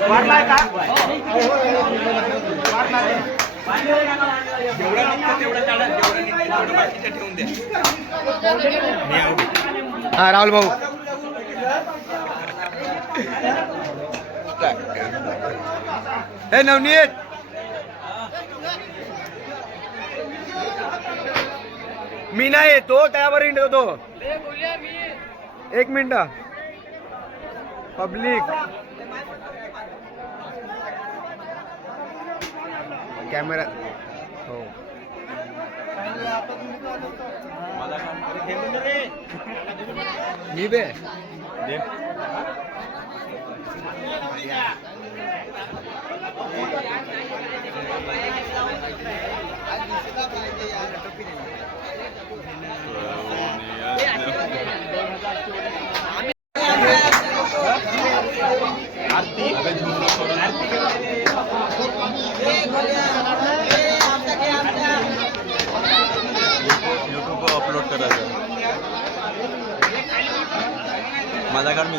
वाटलाय का? हा राहुल भाऊ हे नवनीत मी नाही येतो त्यावर येतो. एक मिनिट पब्लिक कॅमेरा हो मी बे यूट्यूब अपलोड करायचं माझा कार्ड मी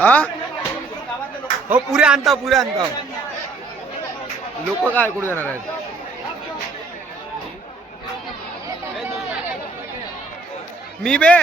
हा हो पुरे आणता लोक काय कुठे जाणार आहेत. मी बे